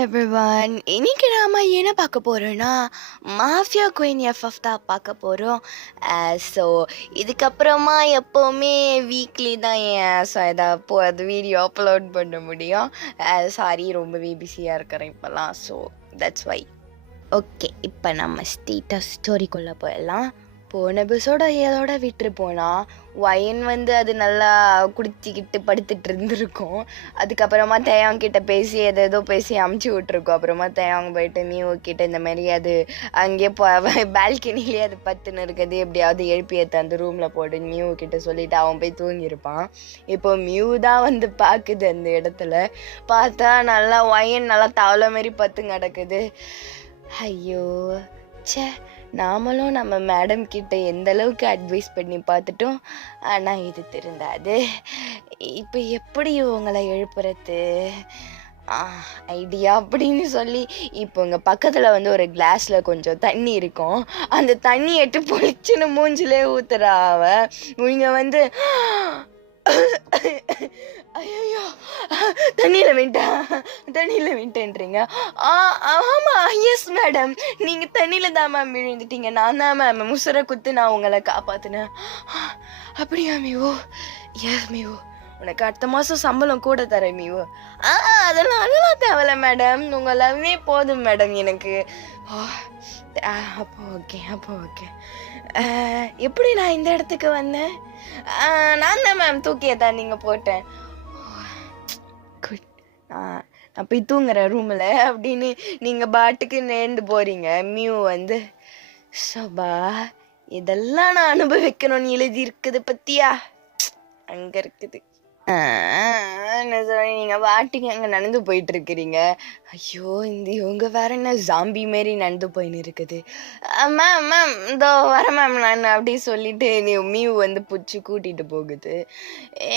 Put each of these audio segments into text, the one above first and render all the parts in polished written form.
Everyone, இன்னைக்கு நாம என்ன பார்க்க போறோம்னா மாஃபியா குயின் எஃப்எஃப் தான் பார்க்க போகிறோம். ஸோ இதுக்கப்புறமா எப்போவுமே வீக்லி தான் அது வீடியோ அப்லோட் பண்ண முடியும். சாரி, ரொம்பவே பிஸியாக இருக்கிறேன் இப்போல்லாம். So that's why. ஓகே, இப்போ நம்ம ஸ்டோரிக்குள்ளே போயிடலாம். போன எபிசோட ஏதோட விட்டுரு போனால் ஒயன் அது நல்லா குடிச்சிக்கிட்டு படுத்துட்டு இருந்திருக்கும். அதுக்கப்புறமா தேயாங்கிட்ட பேசி ஏதோ பேசி அமுச்சு விட்டுருக்கோம். அப்புறமா தேயாங்க போயிட்டு மியூ கிட்ட இந்த மாதிரி அது அங்கேயே பால்கனிலேயே அது பத்துன்னு இருக்குது, எப்படியாவது எழுப்பி ஏற்ற அந்த ரூமில் போட்டு மியூ கிட்ட சொல்லிவிட்டு அவன் போய் தூங்கியிருப்பான். இப்போ மியூ தான் பார்க்குது அந்த இடத்துல. பார்த்தா நல்லா ஒயன் நல்லா தவளை மாரி பத்து கிடக்குது. ஐயோ சே, நாமளும் நம்ம மேடம் கிட்ட எந்த அளவுக்கு அட்வைஸ் பண்ணி பார்த்துட்டோம், ஆனால் இது திருந்தாது. இப்போ எப்படி உங்களை எழுப்புறது ஐடியா அப்படின்னு சொல்லி இப்போ உங்கள் பக்கத்தில் ஒரு கிளாஸில் கொஞ்சம் தண்ணி இருக்கும். அந்த தண்ணி எட்டு பொழிச்சுன்னு மூஞ்சிலே ஊத்துறா அவன். இவங்க ஐயோ தண்ணியில் விட்டேன்றீங்க. ஆமாம், எஸ் மேடம், நீங்கள் தண்ணியில் தான் மேம் விழுந்துட்டீங்க. நான் தான் மேம் முசுரை குத்து நான் உங்களை காப்பாற்றினேன். அப்படியா மியூ? எஸ் மியூ, உனக்கு அடுத்த மாதம் சம்பளம் கூட தரேன் மியூ. அதெல்லாம் தேவையில்ல மேடம், உங்கள் லவ்வே போதும் மேடம் எனக்கு. அப்போ ஓகே. எப்படி நான் இந்த இடத்துக்கு வந்தேன்? நான் தான் மேம் தூக்கியை தான் நீங்கள் போட்டேன். குட், நான் போய் தூங்குறேன் ரூமில் அப்படின்னு நீங்கள் பாட்டுக்கு நேர்ந்து போகிறீங்க. மியூ சபா, இதெல்லாம் நான் அனுபவிக்கணும்னு எழுதி இருக்குது பத்தியா, அங்கே இருக்குது. நீங்கள் பாட்டுக்கு அங்கே நடந்து போயிட்டு இருக்கிறீங்க. ஐயோ, இவங்க வேற என்ன ஜாம்பி மாரி நடந்து போயின்னு இருக்குது. மேம் இதோ வர மேம் நான் அப்படி சொல்லிட்டு மியூ பிடிச்சி கூட்டிகிட்டு போகுது.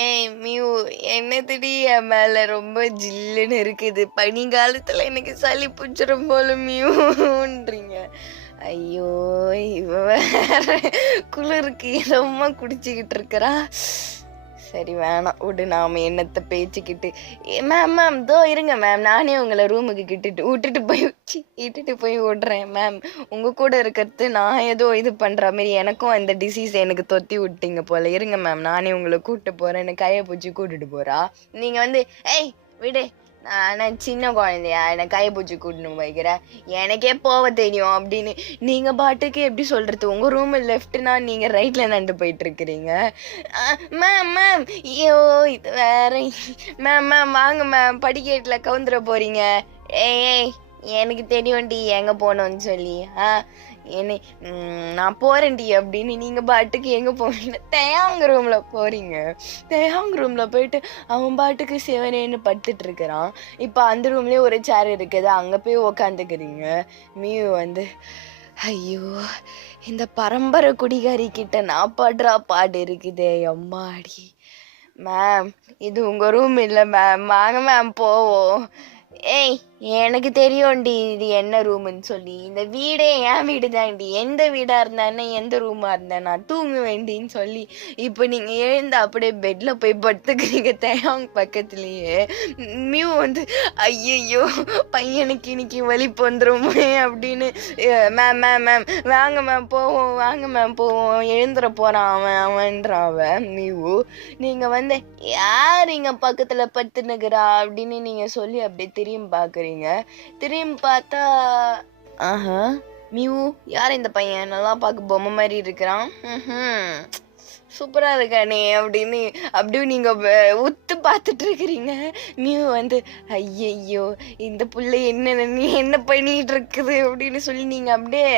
ஏய் மியூ, என்ன திடீ என் மேலே ரொம்ப ஜில்லுன்னு இருக்குது, பனிகாலத்தில் எனக்கு சளி பிடிச்சிரும் போல மியூன்றீங்க. ஐயோ, இவ வேற குளிருக்கு ரொம்ப குடிச்சிக்கிட்டு இருக்கிறா. சரி வேணாம் விடு, நாம் என்னத்தை பேச்சுக்கிட்டு. மேம் இதோ இருங்க மேம், நானே உங்களை ரூமுக்கு இட்டுட்டு போய் விடுறேன் மேம். உங்கள் கூட இருக்கிறது நான் ஏதோ இது பண்ணுற மாதிரி எனக்கும் அந்த டிசீஸ் எனக்கு தொத்தி விட்டீங்க போல். இருங்க மேம், நானே உங்களை கூப்பிட்டு போகிறேன். எனக்கு கையை பிடிச்சி கூட்டிட்டு போகிறா. நீங்கள் ஏய் விடு, நான் சின்ன குழந்தையா, என்னை கைப்பூச்சி கூட்டின்னு போய்க்கிறேன், எனக்கே போக தெரியும் அப்படின்னு நீங்கள் பாட்டுக்கு எப்படி சொல்கிறது? உங்கள் ரூமு லெஃப்ட்னா நீங்கள் ரைட்டில் நடந்து போயிட்டுருக்கிறீங்க. மேம் ஐயோ இது வேற. மேம் வாங்க மேம், படிக்கட்டில் கவுந்துட போகிறீங்க. ஏய் எனக்கு தெரியும்டி எங்கே போகணும்னு சொல்லி. என்ன நான் போகிறேன்டி அப்படின்னு நீங்கள் பாட்டுக்கு எங்கே போவீங்க? தேயாங்க ரூமில் போகிறீங்க. தேயாங்க ரூமில் போயிட்டு அவன் பாட்டுக்கு சிவனேன்னு படுத்துட்டு இருக்கிறான். இப்போ அந்த ரூம்லேயே ஒரு சேர் இருக்குது, அங்கே போய் உக்காந்துக்கிறீங்க. மியூ ஐயோ, இந்த பரம்பரை குடிகாரி கிட்ட நான் பாடுறா பாடு இருக்குதே அம்மாடி. மேம் இது உங்கள் ரூம் இல்லை மேம், வாங்க மேம் போவோம். ஏய் எனக்கு தெரியும்டி இது என்ன ரூமுன்னு சொல்லி. இந்த வீடே என் வீடு தான்டி, எந்த வீடாக இருந்தானே எந்த ரூமாக இருந்தேன் நான் தூங்க வேண்டின்னு சொல்லி இப்போ நீங்கள் எழுந்து அப்படியே பெட்டில் போய் படுத்துக்கிறீங்க தேயாங் பக்கத்துலேயே. மியூ ஐயோ பையனுக்கு இன்னைக்கு வலிப்பு வந்துருமே அப்படின்னு. மேம் வாங்க மேம் போவோம் எழுந்துட போகிறான் அவன்றான் அவன். மியூ நீங்கள் யார் இங்கே பக்கத்தில் படுத்துனுக்குறா அப்படின்னு நீங்கள் சொல்லி அப்படியே திரும்பி பார்க்குறீங்க. திரும்பி பார்த்தா மியூ, யார் இந்த பையன், நல்லா பார்க்க பொம்மை மாதிரி இருக்கிறான், சூப்பராக இருக்கானே அப்படின்னு அப்படியே நீங்கள் உத்து பார்த்துட்டு இருக்கிறீங்க. மியூ ஐயையோ இந்த புள்ளை என்ன பண்ணிட்டு இருக்குது அப்படின்னு சொல்லி நீங்கள் அப்படியே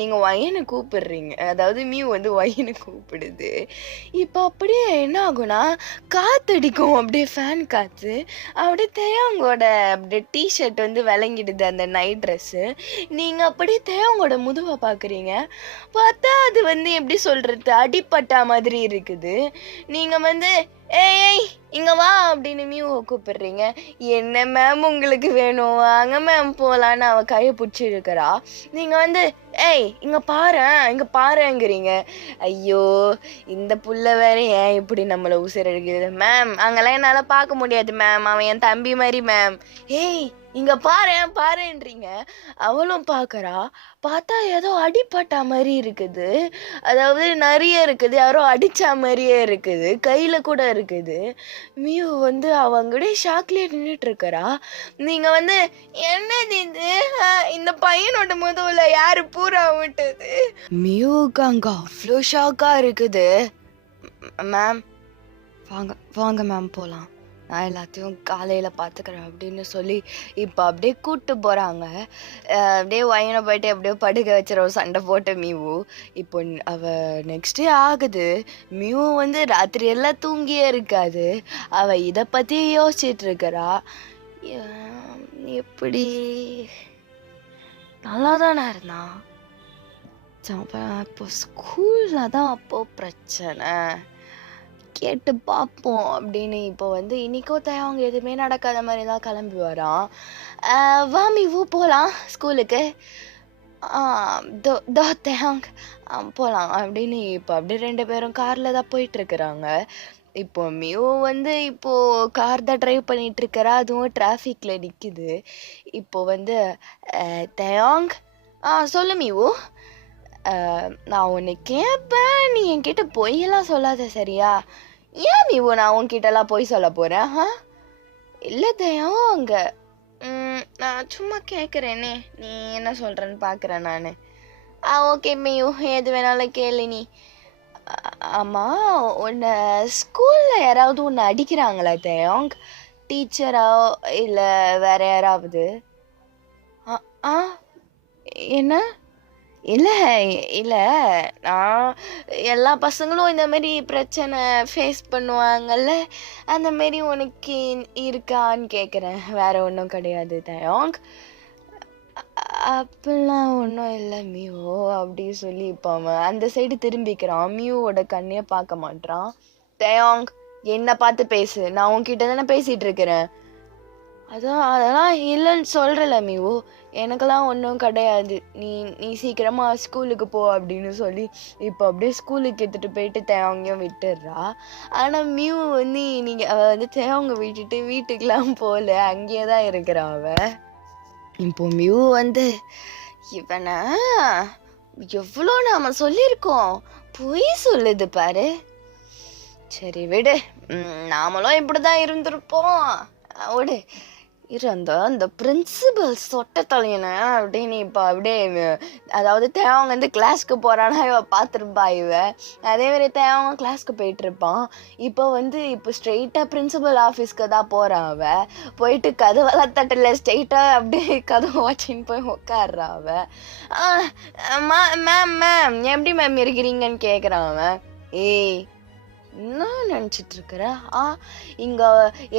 நீங்கள் ஒயனை கூப்பிடுறீங்க. அதாவது மியூ ஒயனை கூப்பிடுது. இப்போ அப்படியே என்ன ஆகும்னா காற்றடிக்கும், அப்படியே ஃபேன் காற்று. அப்படியே தேயாங்கோட அப்படியே டிஷர்ட் விளங்கிடுது, அந்த நைட் ட்ரெஸ்ஸு. நீங்கள் அப்படியே தேயாங்கோட முதுவை பார்க்குறீங்க. பார்த்தா அது எப்படி சொல்கிறது, அடிப்பட்டா மாதிரி இருக்குது. நீங்கள் ஏய் இங்கே வா அப்படின்னு மியூவை கூப்பிடுறீங்க. என்ன மேம் உங்களுக்கு வேணும், வாங்க மேம் போகலான்னு அவள் கையை பிடிச்சி இருக்கிறா. நீங்கள் ஏய் இங்க பாருங்கிறீங்க. ஐயோ இந்த புள்ள வேற ஏன் இப்படி நம்மள உசிரெடுக்குது? மேம் அங்கெல்லாம் என்னால பார்க்க முடியாது மேம், அவன் என் தம்பி மாதிரி மேம். ஏய் இங்க பாருன்றீங்க. அவளும் பார்க்கறா. பார்த்தா ஏதோ அடிபட்டா மாதிரி இருக்குது. அதாவது நிறைய இருக்குது, யாரோ அடிச்சா மாதிரியே இருக்குது, கையில கூட இருக்குது. மியூ வந்து அவங்கூட ஷாக்லயே நின்றுட்டு இருக்கறா. நீங்க வந்து என்னது இது, இந்த பையனோட முதுகுல யாரு பூரா விட்டது? மியூக்கு அங்க அவ்வளோ ஷாக்கா இருக்குது. மேம் வாங்க மேம் போலாம், நான் எல்லாத்தையும் காலையில பாத்துக்கிறேன் அப்படின்னு சொல்லி இப்போ அப்படியே கூப்பிட்டு போறாங்க. அப்படியே வயனை போயிட்டு அப்படியே படுக்க வச்சிரும் சண்டை போட்ட மியூ. இப்போ அவ நெக்ஸ்ட் டே ஆகுது. மியூ வந்து ராத்திரி எல்லாம் தூங்கியே இருக்காது. அவ இதை பத்தி யோசிச்சுட்டு இருக்கிறா. எப்படி நல்லா தானே இருந்தான். இப்போ ஸ்கூல்ல தான் அப்போ பிரச்சனை, கேட்டு பார்ப்போம் அப்படின்னு. இப்போ வந்து இன்னைக்கோ அவங்க எதுவுமே நடக்காத மாதிரி தான் கிளம்பி வரான். வாமிவு போகலாம் ஸ்கூலுக்கு, தேங்க் போகலாம் அப்படின்னு. இப்போ அப்படியே 2 பேரும் காரில் தான் போயிட்டுருக்குறாங்க. இப்போ மியூ வந்து இப்போ கார் தான் ட்ரைவ் பண்ணிட்டு இருக்கிறா, அதுவும் டிராஃபிக்ல நிற்குது. இப்போ வந்து தேங் சொல்லு மியூ, நான் உன்னை கேட்பேன், நீ என்கிட்ட பொய்யெல்லாம் சொல்லாத சரியா? ஏன் மியூ நான் உன்கிட்டலாம் பொய் சொல்ல போறேன்? இல்லை தயம் அங்க நான் சும்மா கேட்குறேனே, நீ என்ன சொல்றேன்னு பார்க்குறேன் நான். ஓகே மியூ, எது வேணாலும் கேளு நீ. ஆமா, உன்னை ஸ்கூல்ல யாராவது உன்னை அடிக்கிறாங்களா தயம்? டீச்சரா இல்லை வேற யாராவது? என்ன? இல்லை நான் எல்லா பசங்களும் இந்த மாதிரி பிரச்சனை ஃபேஸ் பண்ணுவாங்கல்ல, அந்த மாரி உனக்கு இருக்கான்னு கேட்குறேன், வேற ஒன்றும் கிடையாது தயோங். அப்படிலாம் ஒன்றும் இல்லை மியூ அப்படி சொல்லி இப்போ அவன் அந்த சைடு திரும்பிக்கிறான். மியூவோட கண்ணையே பார்க்க மாட்டான். தயோங் என்ன பார்த்து பேசு, நான் உன்கிட்ட தானே பேசிட்டு இருக்கிறேன். அதெல்லாம் இல்லைன்னு சொல்கிறல மியூ, எனக்கெல்லாம் ஒன்றும் கிடையாது, நீ சீக்கிரமாக ஸ்கூலுக்கு போ அப்படின்னு சொல்லி இப்போ அப்படியே ஸ்கூலுக்கு எடுத்துகிட்டு போயிட்டு தேவங்கையும் விட்டுடுறா. ஆனால் மியூ வந்து அவள் வந்து தேவங்க விட்டுட்டு வீட்டுக்கெலாம் போகல, அங்கேயே தான் இருக்கிறா அவள். இப்போ மியூ வந்து இவனை எவ்வளோ நாம் சொல்லியிருக்கோம், பொய் சொல்லுது பாரு. சரி விடு, நாமளும் இப்படி தான் இருந்திருப்போம் விடு. அந்த பிரின்சிபல் சொட்ட தலையனை அப்படின்னு இப்போ அப்படியே, அதாவது தேவங்க வந்து கிளாஸ்க்கு போகிறான்னா இவ பார்த்துருப்பா. அதே மாதிரி தேவங்க கிளாஸ்க்கு போயிட்டுருப்பான். இப்போ ஸ்ட்ரெயிட்டாக பிரின்சிபல் ஆஃபீஸ்க்கு தான் போகிறான். அவள் போயிட்டு கதவெல்லாம் தட்டல, ஸ்ட்ரெயிட்டாக அப்படியே கதவை வச்சின்னு போய் உட்காடுறா. மேம் எப்படி மேம் இருக்கிறீங்கன்னு கேட்குறான் அவன். ஏய் என்ன நினச்சிட்டு இருக்கிற? இங்கே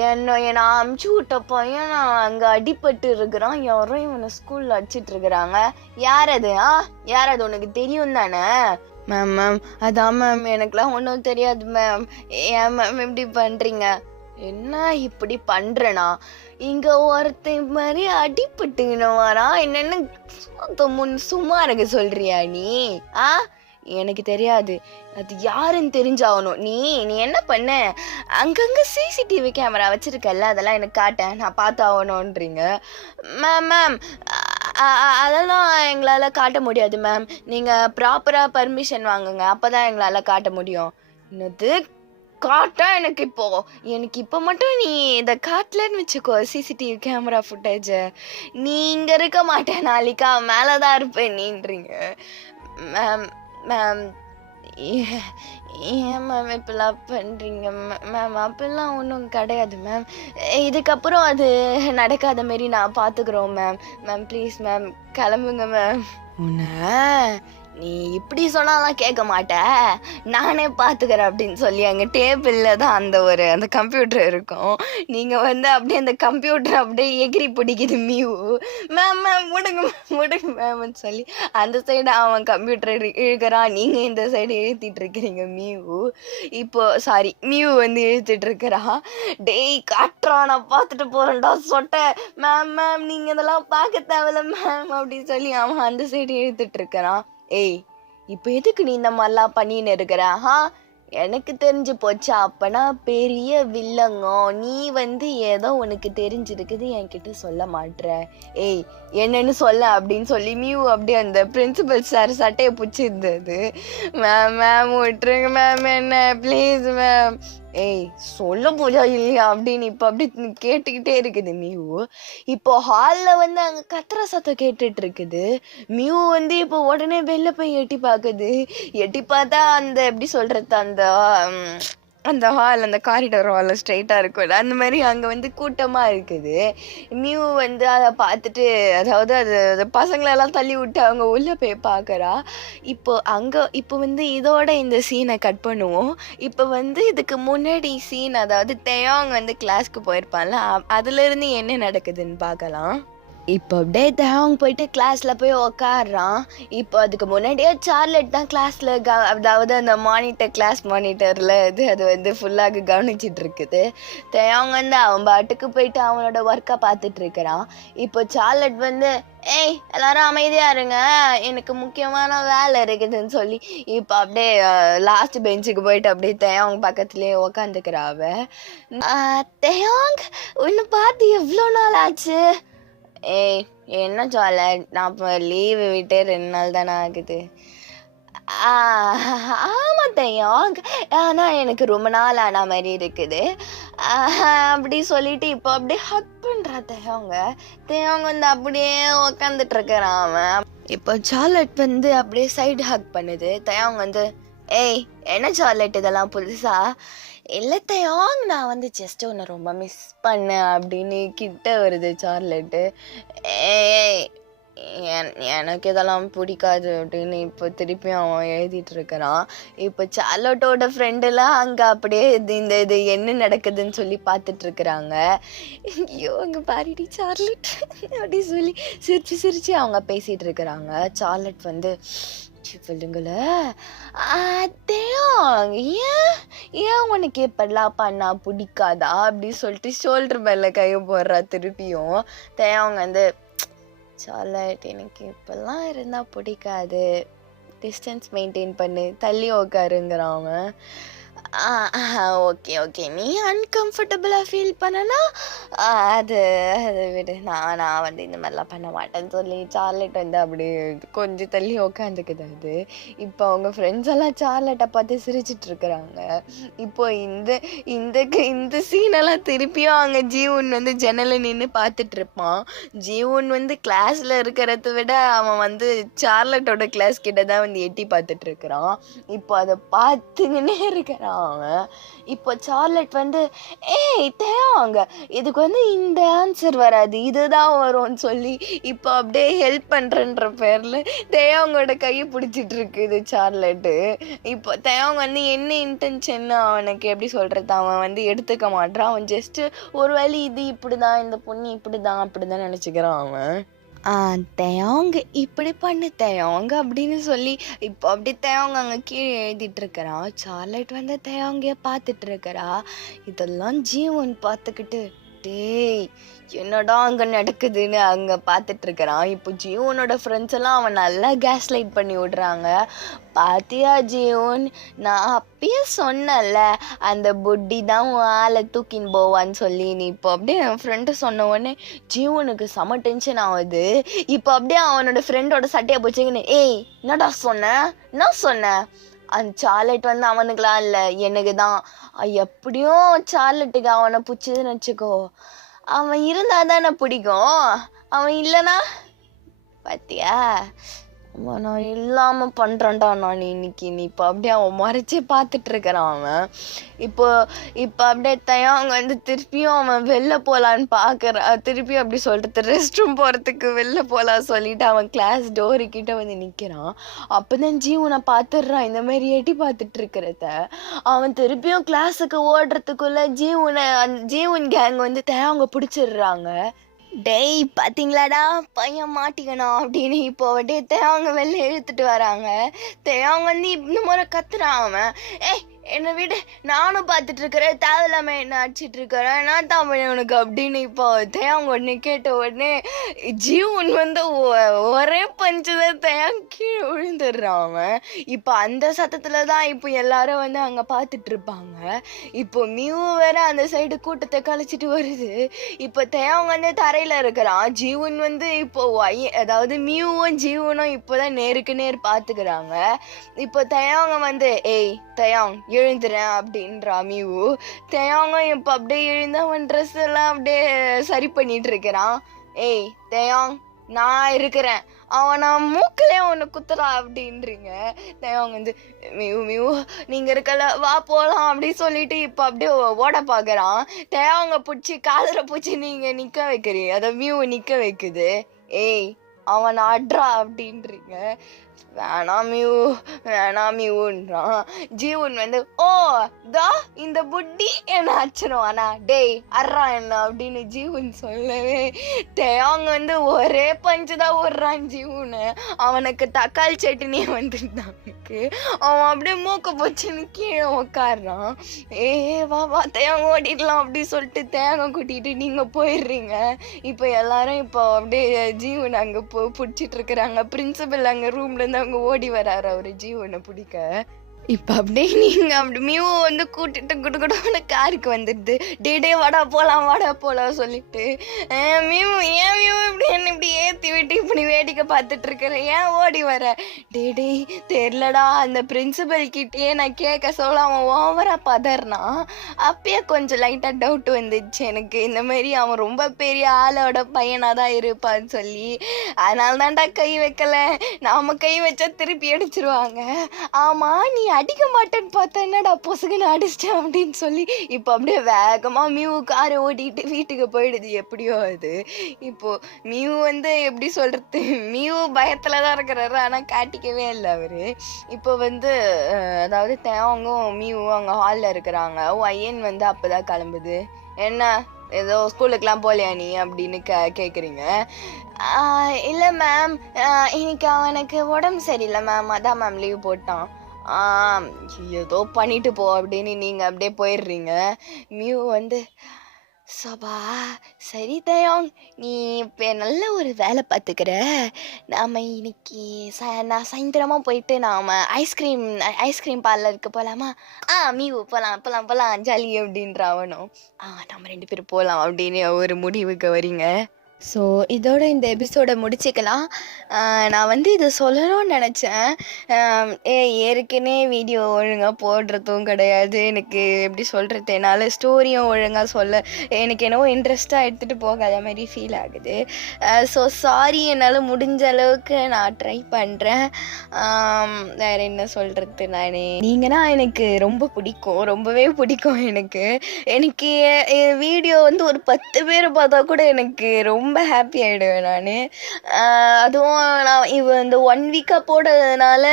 என்னை அமுச்சு விட்ட பையன் நான் அங்கே அடிபட்டு இருக்கிறான், யாரும் இவனை ஸ்கூலில் அடிச்சிட்டு இருக்கிறாங்க. யார் அது உனக்கு தெரியும் தானே? மேம் அதான் மேம், எனக்குலாம் ஒன்றும் தெரியாது மேம். ஏன் மேம் இப்படி பண்ணுறீங்க? என்ன இப்படி பண்ணுறேனா? இங்கே ஒருத்தன் மாதிரி அடிபட்டுங்கன்னு வரான், என்னென்ன சும்மா இருக்க சொல்றியா நீ? எனக்கு தெரியாது, அது யாருன்னு தெரிஞ்சாகணும். நீ என்ன பண்ண? அங்கங்கே சிசிடிவி கேமரா வச்சுருக்கல்ல, அதெல்லாம் எனக்கு காட்டேன், நான் பார்த்தாகணுன்றீங்க. மேம் அதெல்லாம் எங்களால் காட்ட முடியாது மேம், நீங்கள் ப்ராப்பராக பர்மிஷன் வாங்குங்க, அப்போ தான் எங்களால் காட்ட முடியும். என்னது காட்டா? எனக்கு இப்போ மட்டும் நீ இதை காட்டலன்னு வச்சுக்கோ சிசிடிவி கேமரா ஃபுட்டேஜை, நீ இங்கே இருக்க மாட்டேன், நாளைக்கா மேலே தான் இருப்பேன் நீன்றீங்க. மேம் ஏன் மேம் இப்பெல்லாம் பண்ணுறீங்க மேம்? அப்படிலாம் ஒன்றும் கிடையாது மேம், இதுக்கப்புறம் அது நடக்காத மாரி நான் பார்த்துக்குறோம் மேம். ப்ளீஸ் மேம் கிளம்புங்க மேம். உன்னை நீ இப்படி சொன்னாலாம் கேட்க மாட்ட, நானே பார்த்துக்கிறேன் அப்படின்னு சொல்லி அங்கே டேபிளில் தான் அந்த கம்ப்யூட்டர் இருக்கும். நீங்கள் வந்து அப்படியே அந்த கம்ப்யூட்டர் அப்படியே எகிரி பிடிக்குது மியூ. மேம் மேம் முடுங்க முடுங்க மேம்னு சொல்லி அந்த சைடு அவன் கம்ப்யூட்டர் இழுக்கிறான், நீங்கள் இந்த சைடு இழுத்திட்டு இருக்கிறீங்க மியூ. இப்போ சாரி மியூ வந்து இழுத்துட்டு இருக்கிறா. டேய் காட்டுறான், நான் பார்த்துட்டு போகிறேன்டா சொட்ட. மேம் மேம் நீங்கள் இதெல்லாம் பார்க்க தேவையில்ல மேம் அப்படின்னு சொல்லி அவன் அந்த சைடு இழுத்துட்டு இருக்கிறான். ஏய் இப்போ எதுக்கு நீ இந்த மாதிரிலாம் பண்ணின்னு இருக்கிற? எனக்கு தெரிஞ்சு போச்சா, அப்பனா பெரிய வில்லங்கோ. நீ வந்து ஏதோ உனக்கு தெரிஞ்சிருக்குது என்கிட்ட சொல்ல மாட்ற. ஏய் என்னன்னு சொல்ல அப்படின்னு சொல்லி மியூ அப்படியே அந்த பிரின்சிபல் சார் சட்டையை பிடிச்சிருந்தது. மேம் மேம் விட்டுருங்க மேம், என்ன ப்ளீஸ் மேம். ஏய் சொல்ல போதா இல்லையா அப்படின்னு இப்போ அப்படி கேட்டுக்கிட்டே இருக்குது மியூ. இப்போ ஹாலில் வந்து அங்கே கத்துற சத்தம் கேட்டுட்டு இருக்குது. மியூ வந்து இப்போ உடனே வெளில போய் எட்டி பார்க்குது. எட்டி பார்த்தா அந்த எப்படி சொல்கிறது, அந்த ஹால், அந்த காரிடோர் ஹாலில் ஸ்ட்ரைட்டாக இருக்கும்ல, அந்த மாதிரி அங்கே வந்து கூட்டமாக இருக்குது. மியூ வந்து அதை பார்த்துட்டு, அதாவது அது பசங்களெல்லாம் தள்ளி விட்டு அவங்க உள்ளே போய் பார்க்குறா. இப்போ வந்து இதோட இந்த சீனை கட் பண்ணுவோம். இப்போ வந்து இதுக்கு முன்னாடி சீன், அதாவது தேயாங் வந்து கிளாஸ்க்கு போயிருப்பான்ல, அதுலேருந்து என்ன நடக்குதுன்னு பார்க்கலாம். இப்போ அப்படியே தேவங்க போயிட்டு கிளாஸில் போய் உக்காடுறான். இப்போ அதுக்கு முன்னாடியே சார்லெட் தான் கிளாஸில் அதாவது அந்த கிளாஸ் மானிட்டரில் அது வந்து ஃபுல்லாக கவனிச்சிட்டு இருக்குது. தேவங்க வந்து அவன் பாட்டுக்கு போயிட்டு அவனோட ஒர்க்கை பார்த்துட்டு இருக்கிறான். இப்போ சார்லெட் வந்து ஏய் எல்லாரும் அமைதியாக இருங்க, எனக்கு முக்கியமான வேலை இருக்குதுன்னு சொல்லி இப்போ அப்படியே லாஸ்ட் பெஞ்சுக்கு போயிட்டு அப்படியே தேவங்க பக்கத்துலேயே உக்காந்துக்கிறா. தேவங் ஒன்று பார்த்து எவ்வளோ நாள் ஆச்சு? ஏய் என்ன சொல்ல, நான் இப்போ லீவு விட்டே 2 நாள் தானே ஆகுது. ஆமாம் தேயாங், ஆனால் எனக்கு ரொம்ப நாள் ஆன மாதிரி இருக்குது அப்படி சொல்லிட்டு இப்போ அப்படியே ஹக் பண்ணுறா தேயாங்க வந்து அப்படியே உக்காந்துட்டு இருக்கிறான் அவன். இப்போ சார்லட் வந்து அப்படியே சைடு ஹக் பண்ணுது. தேயாங்க வந்து ஏய் என்ன சார்லட் இதெல்லாம் புதுசா? இல்லை தேயாங், நான் வந்து ஜஸ்ட் உன்னை ரொம்ப மிஸ் பண்ணேன் அப்படின்னு கிட்ட வருது சார்லெட்டு. ஏய் எனக்கு இதெல்லாம் பிடிக்காது அப்படின்னு இப்போ திருப்பியும் அவன் எழுதிட்டு இருக்கிறான். இப்போ சார்லட்டோட ஃப்ரெண்டெல்லாம் அங்கே அப்படியே இது என்ன நடக்குதுன்னு சொல்லி பார்த்துட்டு இருக்கிறாங்க. ஐயோ அங்கே பாருடி சார்லட் அப்படி சொல்லி சிரிச்சு அவங்க பேசிகிட்டு இருக்கிறாங்க. சார்லட் வந்து சொல்லுங்கள ஏன் உனக்கு எப்படிலாம் பண்ணா பிடிக்காதா அப்படி சொல்லிட்டு ஷோல்டர் மேல கையை போடுறா. திருப்பியும் தேவங்க வந்து சார்லட் எனக்கு இப்பெல்லாம் இருந்தா பிடிக்காது, டிஸ்டன்ஸ் மெயின்டைன் பண்ணு, தள்ளி உக்காருங்கிறான் அவன். ஓகே ஓகே, நீ அன்கம்ஃபர்டபுளாக ஃபீல் பண்ணனா அது விடு, நான் வந்து இந்த மாதிரிலாம் பண்ண மாட்டேன்னு சொல்லி சார்லெட் வந்து அப்படியே கொஞ்சம் தள்ளி உக்காந்துக்குது. அது இப்போ அவங்க ஃப்ரெண்ட்ஸ் எல்லாம் சார்லெட்டை பார்த்து சிரிச்சிட்டு இருக்கிறாங்க. இப்போ இந்த சீனெல்லாம் திருப்பியும் அங்கே ஜீவன் வந்து ஜன்னலை நின்று பார்த்துட்டு இருப்பான். ஜீவன் வந்து கிளாஸில் இருக்கிறத விட அவன் வந்து சார்லட்டோட கிளாஸ் கிட்ட தான் வந்து எட்டி பார்த்துட்டு இருக்கிறான். இப்போ அதை பார்த்துங்கன்னே இருக்கிறான் அவன். இப்போ சார்லட் வந்து ஏய் தேவாங்க, இதுக்கு வந்து இந்த ஆன்சர் வராது, இதுதான் வரும்னு சொல்லி இப்போ அப்படியே ஹெல்ப் பண்ணுறன்ற பேரில் தேவாங்கோட கையை பிடிச்சிட்டு இருக்குது சார்லட்டு. இப்போ தேவாங்க வந்து என்ன இன்டென்ஷன் அவனுக்கு எப்படி சொல்கிறது, அவன் வந்து எடுத்துக்க மாட்டான். அவன் ஜஸ்ட்டு ஒரு வேளை இது இப்படி தான், இந்த பொண்ணு இப்படி தான் நினச்சிக்கிறான் அவன். தேவங்க இப்படி பண்ணு தேவங்க அப்படின்னு சொல்லி இப்போ அப்படி தேவங்க அங்கே கீழே எழுதிட்டு இருக்கிறான். சார்லட் வந்து தேவங்கைய பார்த்துட்டு இருக்கிறா. இதெல்லாம் ஜீவன் பார்த்துக்கிட்டு டேய் என்னடா அங்கே நடக்குதுன்னு அங்கே பார்த்துட்டு இருக்கிறான். இப்போ ஜீவனோட ஃப்ரெண்ட்ஸ் எல்லாம் அவன் நல்லா கேஸ் லைட் பண்ணி விடுறாங்க. பாத்தியா ஜீவன், நான் அப்பயே சொன்னல அந்த புட்டி தான் ஆளை தூக்கின்னு போவான்னு சொல்லி. நீ இப்போ அப்படியே என் ஃப்ரெண்டு சொன்ன உடனே ஜீவனுக்கு செம டென்ஷன் ஆகுது. இப்போ அப்படியே அவனோட ஃப்ரெண்டோட சட்டையை போச்சுங்கன்னு ஏய் என்னடா என்ன சொன்ன? அந்த சார்லட் வந்து அவனுக்குலாம் இல்லை எனக்கு தான். எப்படியும் சார்லட்டுக்கு அவனை பிடிச்சதுன்னு வச்சுக்கோ, அவன் இருந்தால் தானே பிடிக்கும், அவன் இல்லைனா பாத்தியா நான் இல்லாமல் பண்ணுறேன்டா நான் இன்னைக்கு. நீ இப்போ அப்படியே அவன் மறைச்சே பார்த்துட்டு இருக்கிறான் அவன். இப்போ இப்போ அப்படியே அவங்க வந்து திருப்பியும் அவன் வெளில போகலான்னு பார்க்குறான். திருப்பியும் அப்படி சொல்லிட்டு ரெஸ்ட் ரூம் போகிறதுக்கு வெளில போகலாம் சொல்லிட்டு அவன் கிளாஸ் டோருக்கிட்ட வந்து நிற்கிறான். அப்போ தான் ஜீவனை பார்த்துடுறான் இந்த மாதிரி எட்டி பார்த்துட்டு இருக்கிறத. அவன் திருப்பியும் கிளாஸுக்கு ஓடுறதுக்குள்ளே ஜீவன் கேங் வந்து அவங்க பிடிச்சிடுறாங்க. டேய் பார்த்தீங்களாடா பையன் மாட்டிக்கணும் அப்படின்னு இப்போ அப்படியே அவங்க வெளில இழுத்துட்டு வராங்க. அவங்க வந்து இந்த முறை கத்துறான் அவன். ஏய் என்னை விட நானும் பார்த்துட்டு இருக்கிறேன், தேவையில்லாம என்ன அடிச்சிட்டு இருக்கிறேன், நான் தான் உனக்கு அப்படின்னு. இப்போ அவங்க உடனே கேட்ட உடனே ஜீவன் வந்து ஒரே பஞ்சுதான் கீழே விழுந்துடுறான் அவன். இப்போ அந்த சத்தத்துல தான் இப்போ எல்லாரும் வந்து அங்க பார்த்துட்டு இருப்பாங்க. இப்போ மியூ வேற அந்த சைடு கூட்டத்தை கழிச்சிட்டு வருது. இப்போ அவங்க வந்து தரையில இருக்கிறான். ஜீவன் வந்து இப்போ அதாவது மியூவும் ஜீவனும் இப்போதான் நேருக்கு நேர் பார்த்துக்கிறாங்க. இப்போ அவங்க வந்து ஏய் எழுந்துறேன் அப்படின்றா மியூ. அவங்க இப்போ அப்படியே எழுந்து அவன் ட்ரெஸ் எல்லாம் அப்படியே சரி பண்ணிட்டு இருக்கிறான். ஏய் நான் இருக்கிறேன், அவனை மூக்கிலே ஒன்று குத்துறா அப்படின்றீங்க. அவங்க வந்து மியூ நீங்க இருக்கல வா போகலாம் அப்படி சொல்லிட்டு இப்போ அப்படியே ஓட பார்க்குறான். அவங்க பிடிச்சி காதில் பிடிச்சி நீங்க நிற்க வைக்கிறீங்க, அதை மியூ நிற்க வைக்குது. ஏய் அவனை அட்ரா அப்படின்றீங்க. வேணாம் மியூன்றான். ஜீவன் வந்து ஓ தா இந்த புட்டி என்ன அச்சனும் ஆனா டேய் அர்றா என்ன அப்படின்னு ஜீவன் சொல்லவே அவங்க வந்து ஒரே பஞ்சு தான் ஓடுறான் ஜீவனு. அவனுக்கு தக்காளி சட்னியே வந்துட்டான். அவன் அப்படியே மூக்க போச்சுன்னு கீழே உக்காடுறான். வா தேங்க ஓடிடலாம் அப்படி சொல்லிட்டு தேங்க கூட்டிட்டு நீங்க போயிடுறீங்க. இப்போ எல்லாரும் இப்போ அப்படியே ஜீவன் அங்க பிடிச்சிட்டு இருக்கிறாங்க. பிரின்சிபல் அங்க ரூம்ல இருந்து அவங்க ஓடி வராரு அவரு ஜீவனை பிடிக்க. இப்போ அப்படியே நீங்க அப்படி மியூ வந்து கூட்டிட்டு குடுகுடுன்னு காருக்கு வந்துடுது. டே வாடா போலாம் சொல்லிட்டு மியூ இப்படி என்ன இப்படி ஏற்றி விட்டு இப்படி வேடிக்கை பார்த்துட்டு இருக்கிற, ஏன் ஓடி வர? டே தெரியலடா, அந்த பிரின்சிபல் கிட்டேயே நான் கேட்க சொல்ல அவன் ஓவரா பதறினா. அப்பயே கொஞ்சம் லைட்டா டவுட் வந்துச்சு எனக்கு, இந்த மாதிரி அவன் ரொம்ப பெரிய ஆளோட பையனாதான் இருப்பான்னு சொல்லி. அதனால தான்டா கை வைக்கல, நாம கை வச்சா திருப்பி அடிச்சிருவாங்க. ஆமா நீ அடிக்க மாட்டேன்னு பார்த்தா என்னடா பொசுக்குன்னு அடிச்சிட்டேன் அப்படின்னு சொல்லி இப்போ அப்படியே வேகமா மியூ காரை ஓட்டிட்டு வீட்டுக்கு போயிடுது எப்படியோ அது. இப்போ மியூ வந்து எப்படி சொல்றது, மியூ பயத்துலதான் இருக்கிறாரு, ஆனா காட்டிக்கவே இல்லை அவரு. இப்போ வந்து அதாவது தேவங்கும் மியூ அங்க ஹால்ல இருக்கிறாங்க. ஐயன் வந்து அப்பதான் கிளம்புது. என்ன ஏதோ ஸ்கூலுக்கெல்லாம் போகலையா நீ அப்படின்னு கேட்குறீங்க. இல்லை மேம், இன்னைக்கு அவனுக்கு உடம்பு சரியில்லை மேம், அதான் மேம் லீவ் போட்டான். ஏதோ பண்ணிட்டு போ அப்படின்னு நீங்க அப்படியே போயிடுறீங்க. மியூ வந்து சபா சரி நீ இப்போ நல்ல ஒரு வேலை பார்த்துக்கிற, நாம் இன்னைக்கு நான் சாயந்தரமா போயிட்டு நாம் ஐஸ்கிரீம் பார்லருக்கு போகலாமா? மியூ போகலாம் ஜாலி அப்படின்ற அவனும் நம்ம 2 பேரும் போகலாம் அப்படின்னு ஒரு முடிவுக்கு வரீங்க. ஸோ இதோட இந்த எபிசோடை முடிச்சுக்கலாம். நான் வந்து இதை சொல்லணும்னு நினச்சேன். ஏற்கனவே வீடியோ ஒழுங்காக போடுறதும் கிடையாது, எனக்கு எப்படி சொல்கிறது, என்னால் ஸ்டோரியும் ஒழுங்காக சொல்ல எனக்கு என்னவோ இன்ட்ரெஸ்ட்டாக எடுத்துகிட்டு போகாத மாதிரி ஃபீல் ஆகுது. ஸோ சாரி, என்னால் முடிஞ்ச அளவுக்கு நான் ட்ரை பண்ணுறேன். வேறு என்ன சொல்கிறது, நீங்கன்னா எனக்கு ரொம்ப பிடிக்கும், ரொம்பவே பிடிக்கும் எனக்கு. வீடியோ வந்து ஒரு 10 பேர் பார்த்தா கூட எனக்கு ரொம்ப ஹாப்பி ஆகிடுவேன் நான். அதுவும் நான் இந்த 1 வீக்காக போடுறதுனால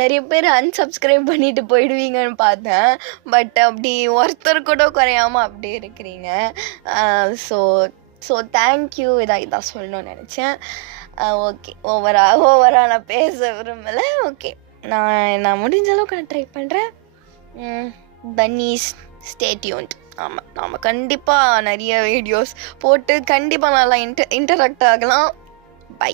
நிறைய பேர் அன்சப்ஸ்கிரைப் பண்ணிட்டு போயிடுவீங்கன்னு பார்த்தேன். பட் அப்படி ஒருத்தர் கூட குறையாமல் அப்படியே இருக்கிறீங்க. So thank you. இதான் சொல்லணும்னு நினச்சேன். ஓகே, ஓவராக நான் பேச விரும்பலை. ஓகே, நான் முடிஞ்ச அளவுக்கு நான் ட்ரை பண்ணுறேன். பன்னீஸ் ஸ்டே டியூன்ட். ஆமாம், நாம் கண்டிப்பாக நிறைய வீடியோஸ் போட்டு கண்டிப்பாக நல்லா இன்டராக்ட் ஆகலாம். பை.